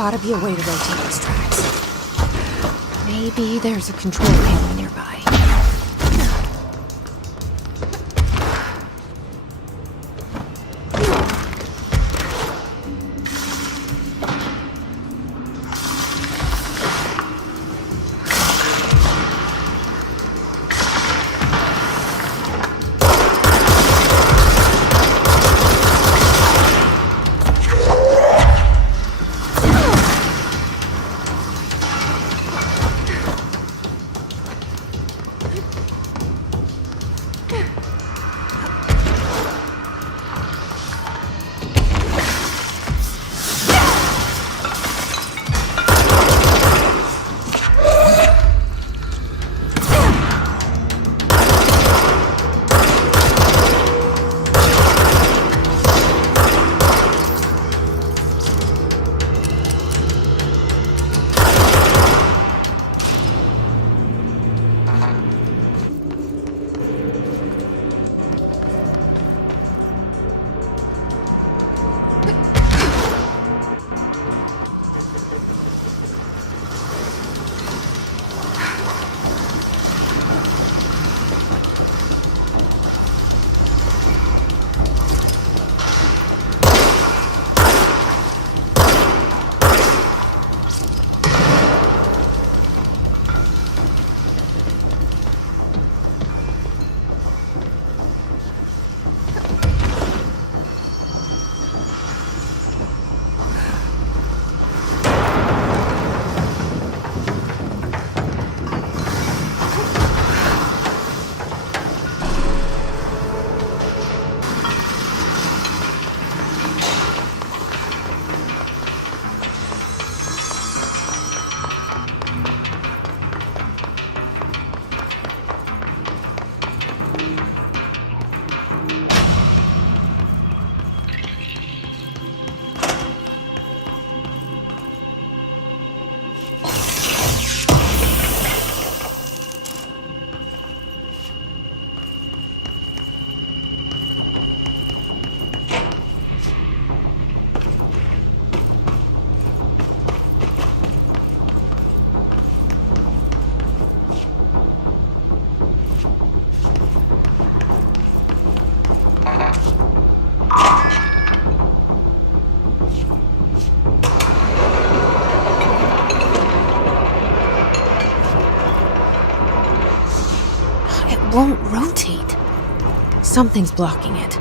gotta be a way to rotate these tracks. Maybe there's a control panel nearby. Won't rotate. Something's blocking it.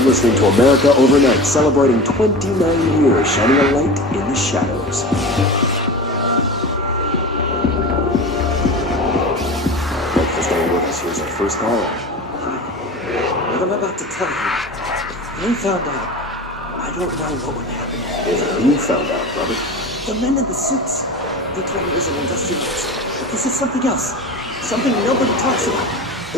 You're listening to America Overnight, celebrating 29 years, shining a light in the shadows. Like for staying with us, here's our first caller. Hi. What I'm about to tell you, if they found out, I don't know what would happen. If you found out, brother. The men in the suits, they told me it was an industrial accident. But this is something else. Something nobody talks about.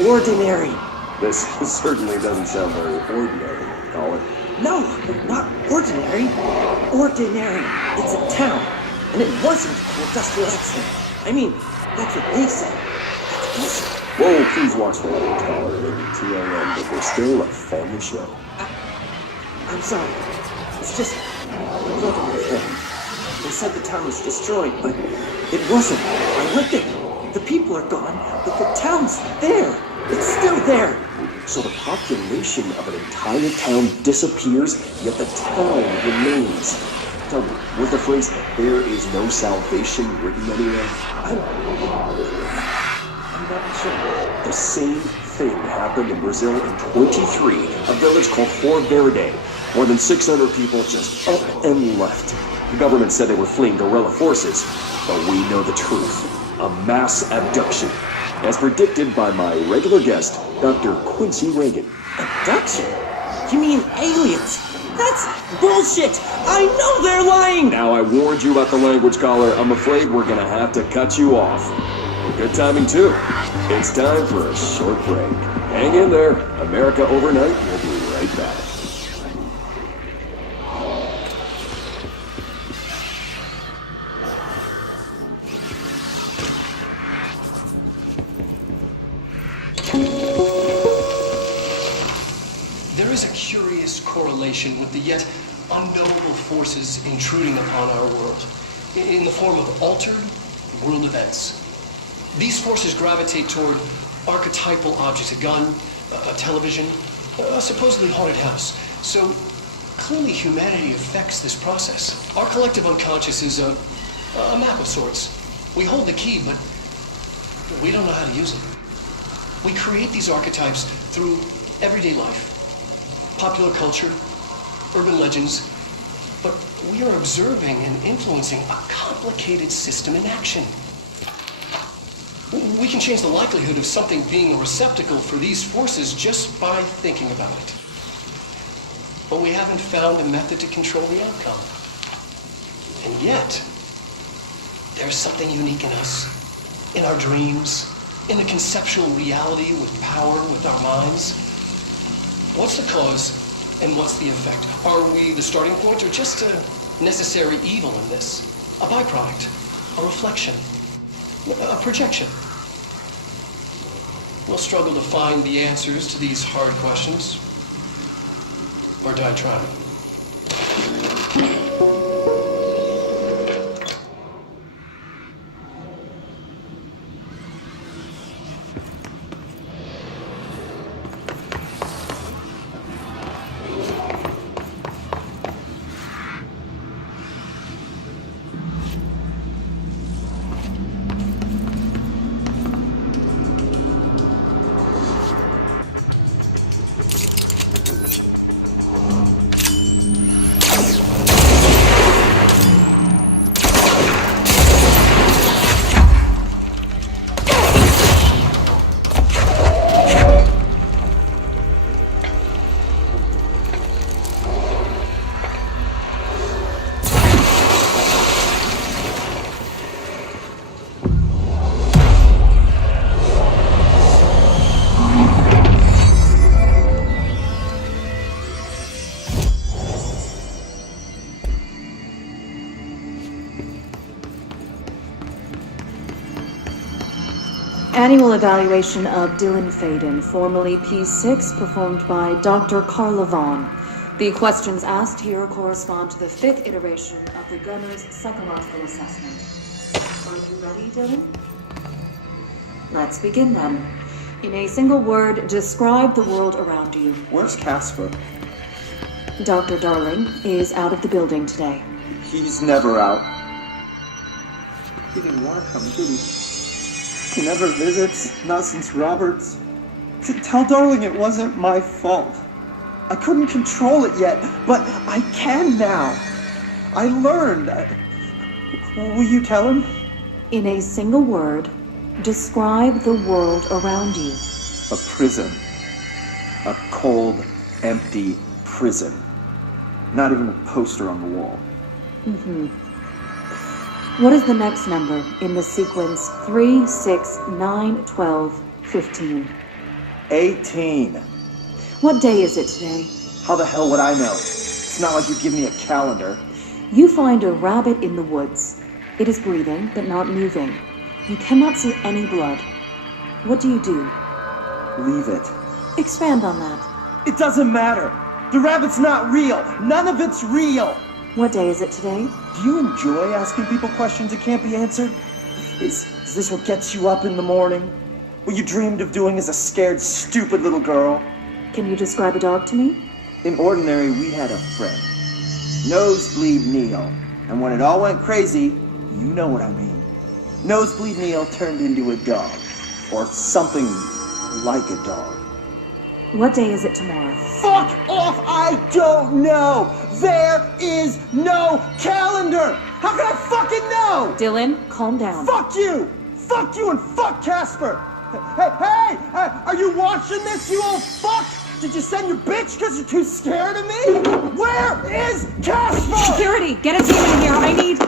Ordinary. This certainly doesn't sound very ordinary, caller. No, not ordinary. Ordinary. It's a town. And it wasn't an industrial accident. I mean, that's what they said. That's bullshit. Whoa, please watch the language, caller. Maybe TLM, but we're still a family show. I'm sorry. It's just my brother and my friend. They said the town was destroyed, but it wasn't. I went there. The people are gone, but the town's there. It's still there. So the population of an entire town disappears, yet the town remains. Tell me, was the phrase, "there is no salvation," written anywhere? I'm not sure. The same thing happened in Brazil in 23, a village called Fort Verde. More than 600 people just up and left. The government said they were fleeing guerrilla forces, but we know the truth. A mass abduction, as predicted by my regular guest, Dr. Quincy Reagan. Abduction? You mean aliens? That's bullshit! I know they're lying! Now I warned you about the language, caller. I'm afraid we're gonna have to cut you off. Good timing, too. It's time for a short break. Hang in there. America Overnight will be right back. There is a curious correlation with the yet unknowable forces intruding upon our world in the form of altered world events. These forces gravitate toward archetypal objects, a gun, a television, a supposedly haunted house. So clearly humanity affects this process. Our collective unconscious is a map of sorts. We hold the key, but we don't know how to use it. We create these archetypes through everyday life, popular culture, urban legends, but we are observing and influencing a complicated system in action. We can change the likelihood of something being a receptacle for these forces just by thinking about it. But we haven't found a method to control the outcome. And yet, there's something unique in us, in our dreams, in the conceptual reality with power with our minds. What's the cause and what's the effect? Are we the starting point or just a necessary evil in this? A byproduct, a reflection, a projection? We'll struggle to find the answers to these hard questions, or die trying. Annual evaluation of Dylan Faden, formerly P6, performed by Dr. Carla Vaughn. The questions asked here correspond to the 5th iteration of the Gunner's psychological assessment. Are you ready, Dylan? Let's begin then. In a single word, describe the world around you. Where's Casper? Dr. Darling is out of the building today. He's never out. He didn't want to come, did he? He never visits, not since Roberts. Tell Darling it wasn't my fault. I couldn't control it yet, but I can now. I learned. Will you tell him? In a single word, describe the world around you. A prison. A cold, empty prison. Not even a poster on the wall. What is the next number in the sequence 3, 6, 9, 12, 15? 18. What day is it today? How the hell would I know? It's not like you give me a calendar. You find a rabbit in the woods. It is breathing, but not moving. You cannot see any blood. What do? Leave it. Expand on that. It doesn't matter. The rabbit's not real. None of it's real. What day is it today? Do you enjoy asking people questions that can't be answered? Is this what gets you up in the morning? What you dreamed of doing as a scared, stupid little girl? Can you describe a dog to me? In Ordinary, we had a friend. Nosebleed Neil. And when it all went crazy, you know what I mean. Nosebleed Neil turned into a dog. Or something like a dog. What day is it tomorrow? Fuck off! I don't know! There is no calendar! How can I fucking know? Dylan, calm down. Fuck you! Fuck you and fuck Casper! Hey! Are you watching this, you old fuck? Did you send your bitch because you're too scared of me? Where is Casper? Security, get a team in here. I need...